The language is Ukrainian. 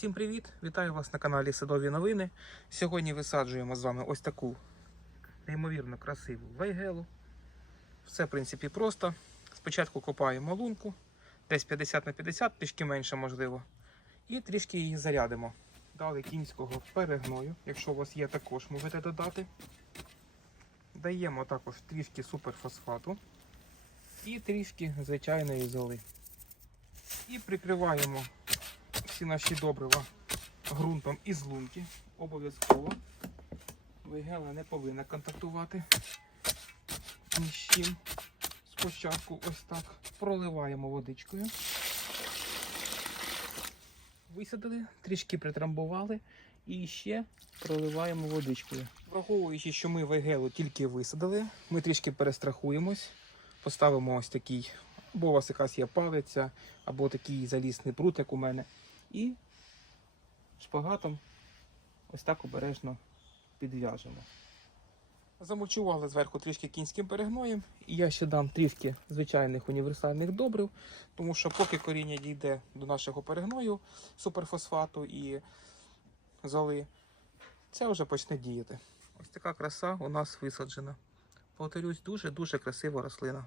Всім привіт! Вітаю вас на каналі Садові Новини. Сьогодні висаджуємо з вами ось таку неймовірно красиву вейгелу. Все, в принципі, просто. Спочатку копаємо лунку, десь 50 на 50, трішки менше можливо. І трішки її зарядимо. Дали кінського перегною, якщо у вас є, також можете додати. Даємо також трішки суперфосфату і трішки звичайної золи. І прикриваємо всі наші добрива ґрунтом із лунки. Обов'язково. Вигела не повинна контактувати ні з чим. Спочатку ось так проливаємо водичкою. Висадили, трішки притрамбували і ще проливаємо водичкою. Враховуючи, що ми вегелу тільки висадили, ми трішки перестрахуємось, поставимо ось такий, або у вас якась є палиця, або такий залісний прут, як у мене. І шпагатом ось так обережно підв'яжемо. Замульчували зверху трішки кінським перегноєм, і я ще дам трішки звичайних універсальних добрив, тому що поки коріння дійде до нашого перегною суперфосфату і золи, це вже почне діяти. Ось така краса у нас висаджена. Повторюсь, дуже-дуже красива рослина.